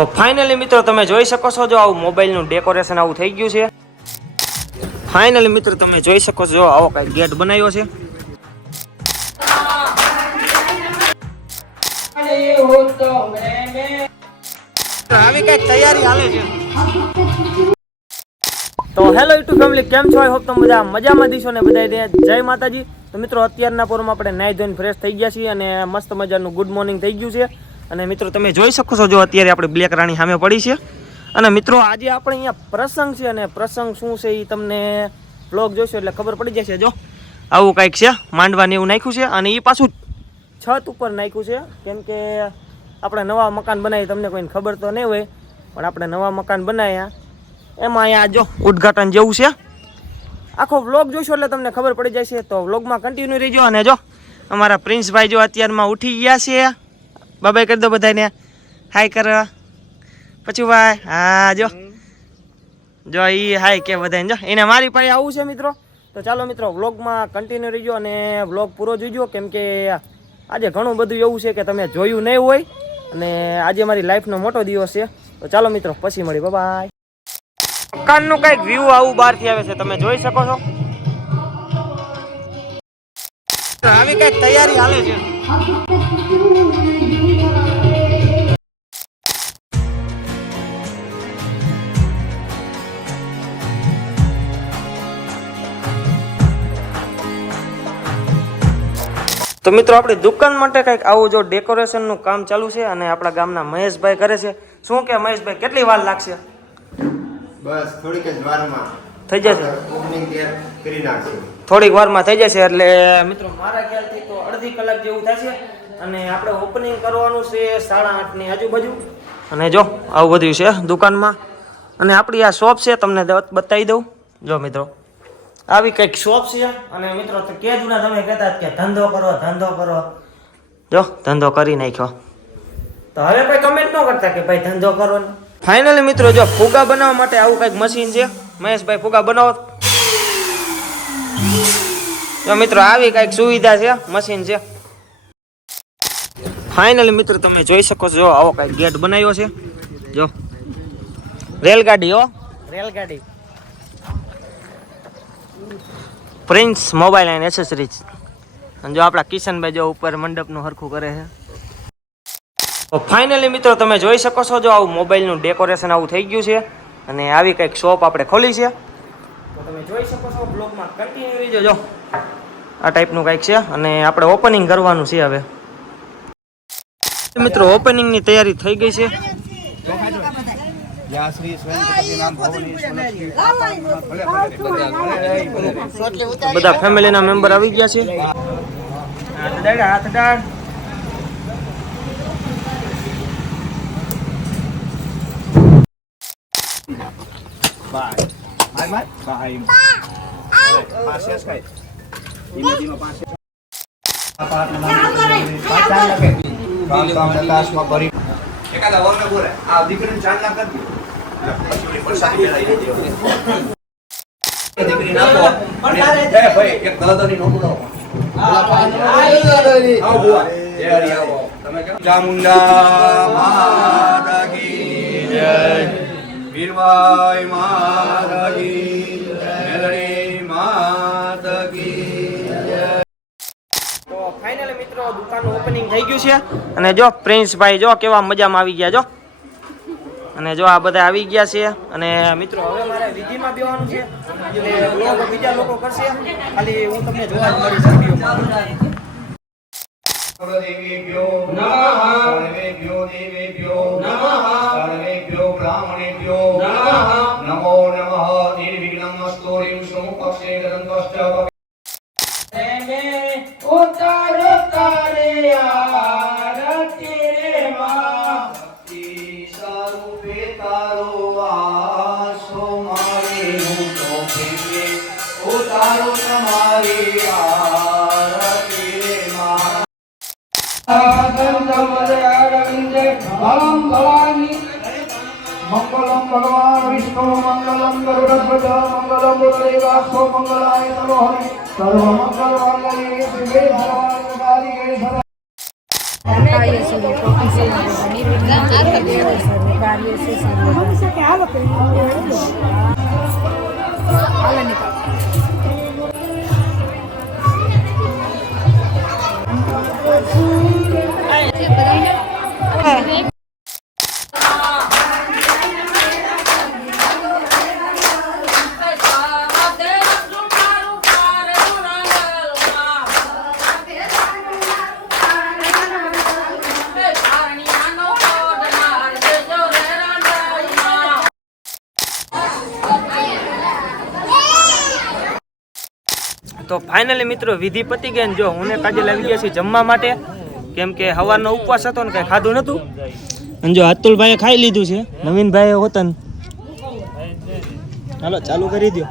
તો ફાઇનલી મિત્રો તમે જોઈ શકો છો જો આવું મોબાઈલનું ડેકોરેશન આવું થઈ ગયું છે. ફાઇનલી મિત્રો તમે જોઈ શકો છો આવો કઈ ગેટ બનાવ્યો છે. આવી કઈ તૈયારી હાલે છે. તો હેલો યુટ્યુબ ફેમિલી, કેમ છો? આઈ હોપ તમે બધા મજામાં દીશો ને બધાને જય માતાજી. તો મિત્રો અત્યારના પોરમાં આપણે નાઈ ધોઈને ફ્રેશ થઈ ગયા છીએ અને મસ્ત મજાનું ગુડ મોર્નિંગ થઈ ગયું છે. અને મિત્રો તમે જોઈ શકો છો જો અત્યારે આપણે બ્લેક રાણી સામે પડી છે. અને મિત્રો આજે આપણે અહીંયા પ્રસંગ છે અને પ્રસંગ શું છે એ તમને બ્લોગ જોશો એટલે ખબર પડી જશે. જો આવું કંઈક છે, માંડવાને એવું નાખ્યું છે અને એ પાછું છત ઉપર નાખ્યું છે. કેમ કે આપણે નવા મકાન બનાવી, તમને કોઈને ખબર તો નહીં હોય પણ આપણે નવા મકાન બનાવ્યા એમાં અહીંયા જો ઉદ્ઘાટન જેવું છે. આખો વ્લોગ જોશો એટલે તમને ખબર પડી જશે. તો વ્લોગમાં કન્ટિન્યુ રહીજો. અને જો અમારા પ્રિન્સભાઈ જો અત્યારમાં ઉઠી ગયા છે. બાબાઈ કરી દો બધાને, હાય કરો પછી ભાઈ. હા જો જો એ હાય કે બધાને, જો એને મારી પાસે આવું છે મિત્રો. તો ચાલો મિત્રો વ્લોગમાં કન્ટિન્યુ રહીજો અને વ્લોગ પૂરો જોઈજો. કેમ કે આજે ઘણું બધું એવું છે કે તમે જોયું નહીં હોય અને આજે મારી લાઈફનો મોટો દિવસ છે. તો ચાલો મિત્રો પછી મળી, બાય. મકાનનું કંઈક વ્યૂ આવું બહારથી આવે છે, તમે જોઈ શકો છો. આવી કંઈક તૈયારી હાલે છે. તો મિત્રો આપણે દુકાન માટે કંઈક આવું જો ડેકોરેશનનું કામ ચાલુ છે અને આપણા ગામના મહેશભાઈ કરે છે. શું કે મહેશભાઈ, કેટલી વાર લાગશે? બસ થોડીક જ વારમાં થઈ જશે. ઓપનિંગ કરી નાખશું. થોડીક વારમાં થઈ જશે. એટલે મિત્રો મારા ખ્યાલથી તો અડધી કલાક જેવું થશે અને આપણે ઓપનિંગ કરવાનું છે 8:30 ની આજુબાજુ. અને જો આવું બધું છે દુકાનમાં. અને આપણી આ શોપ છે, તમને બતાવી દઉં. જો મિત્રો આવી કંઈક શોપ છે. અને મિત્રો તો કે જૂના તમે કહેતા કે ધંધો કરો ધંધો કરો, જો ધંધો કરી નાખ્યો. તો હવે કોઈ કમેન્ટ ન કરતા કે ભાઈ ધંધો કરો ને. ફાઇનલી મિત્રો જો ફુગા બનાવવા માટે આવું કંઈક મશીન છે. મહેશભાઈ ફુગા બનાવો. જો મિત્રો આવી કંઈક સુવિધા છે, મશીન છે. ફાઇનલી મિત્રો તમે જોઈ શકો છો આવો કંઈક ગેટ બનાવ્યો છે. જો રેલગાડી, હો રેલગાડી. Prince mobile and accessories. અને જો આપણા કિશનભાઈ જો ઉપર મંડપનું હરખું કરે છે. તો ફાઇનલી મિત્રો તમે જોઈ શકો છો જો આવું મોબાઈલનું ડેકોરેશન આવું થઈ ગયું છે અને આવી કંઈક શોપ આપણે ખોલી છે. તો તમે જોઈ શકો છો બ્લોગમાં કન્ટિન્યુ રહીજો. જો આ ટાઈપનું કંઈક છે અને આપણે ઓપનિંગ કરવાનું છે. હવે મિત્રો ઓપનિંગની તૈયારી થઈ ગઈ છે. બધા ફેમિલીના મેમ્બર આવી ગયા છે. હાથ ડાળ. ચામુંડા માતા કી જય, વીરબાઈ માતા કી જય, મેલડી માતા કી જય. તો ફાઇનલી મિત્રો દુકાનનું ઓપનિંગ થઈ ગયું છે અને જો પ્રિન્સભાઈ જો કેવા મજામાં આવી ગયા. જો અને જો આ બધા આવી ગયા છે. અને મિત્રો હવે મારે વિધિમાં બેવાનું છે એટલે લોકો બીજા લોકો કરશે, ખાલી હું તમને જોવા જ મળીશ વિડીયોમાં. સર્વેભ્યો નમઃ, સર્વેભ્યો દેવેભ્યો નમઃ, સર્વેભ્યો બ્રાહ્મણેભ્યો નમઃ. નમો નમઃ નિર્વિઘ્નમસ્તુ રીમ સમુપક્ષે ગદંતશ્ચ ઉતારો તારે આરતી રે માં, ભક્તિ સ્વરૂપે તારો વાસો મારે હું તો પ્રેમે ઉતારો તમારી આરતી રે માં. મંગલમ ભગવાન વિષ્ણુ મંગલમ ગરુડધ્વજ મંગલમ ગુરુદેવાસો મંગલાય નમઃ. સર્વ મંગલ મંગલે શિવે સર્વાર્થ સાધિકે. તો ફાઇનલી મિત્રો વિધિ પતી ગઈ ને જો હું ને કાજલ આવી ગયા છીએ જમવા માટે, કેમ કે સવારનો ઉપવાસ હતો ને કઈ ખાધું નતું. અને જો અતુલભાઈએ ખાઈ લીધું છે, નવીનભાઈએ હોતન. હાલો ચાલુ કરી દો.